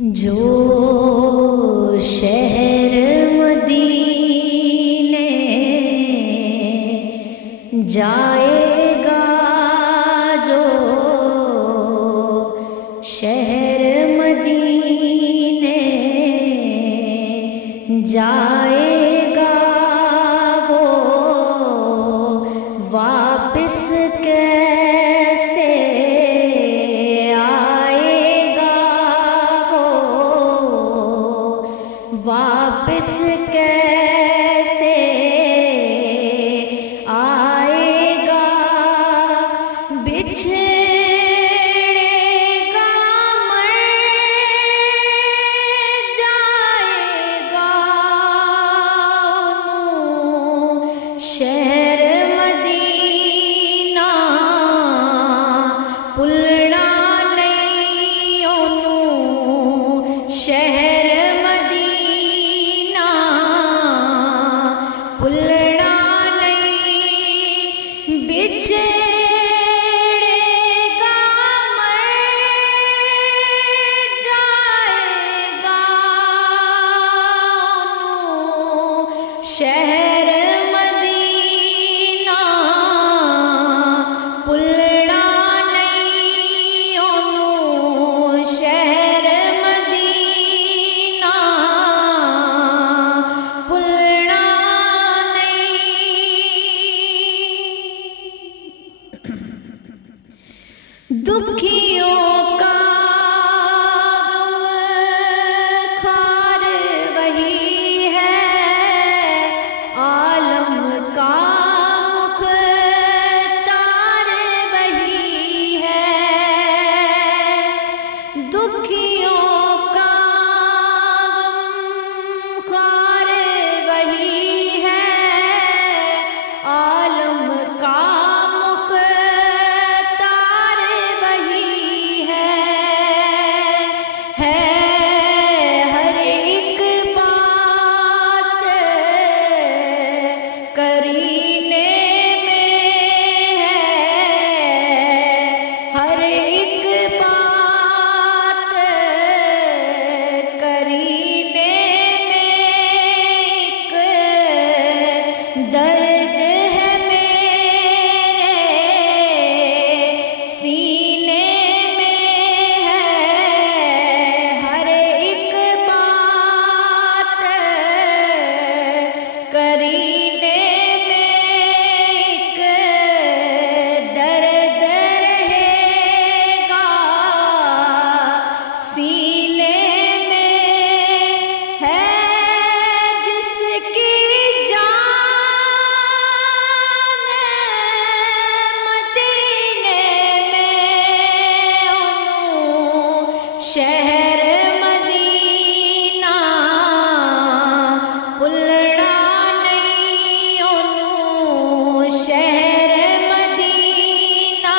जो शहर मदीने जाएगा, जो शहर मदीने जाएगा, वो वापस कैसे आएगा, वो वापस कैसे आएगा, बिछड़ेगा, मर जाएगा, शहर मदीना भुलना नहीं, ओनू शहर मदीना भुलना नहीं, बिछड़ेगा, मर जाएगा, ओनू शहर मदीना भुलना नहीं, ओनू शहर मदीना भुलना नहीं। दुखियों का गम खार वही है, आलम का मुख्तार वही है, दुखियों का गम खार वही है, आलम का मुख्तार वही है हर एक बात करीने में है, हर एक बात करीने में एक दर्द है मेरे सीने में है, हर एक बात करीने में एक दर्द रहेगा, सीने में है जिसकी जान मदीने में, ओनू शहर मदीना भुलना नहीं, ओनू शहर मदीना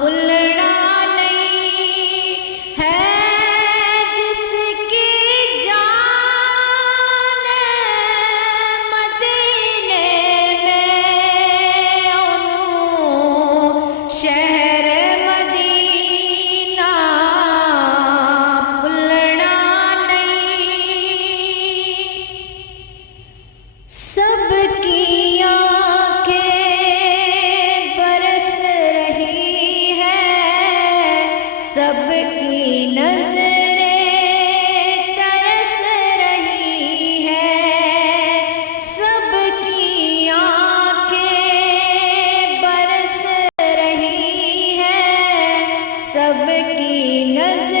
भुलना नहीं, है जिसकी जान मदीने में, ओनू शहर मदीना भुलना नहीं। सबकी आंखें बरस रही है, सबकी नजरें तरस रही है, सबकी आंखें बरस रही है, सबकी नजरें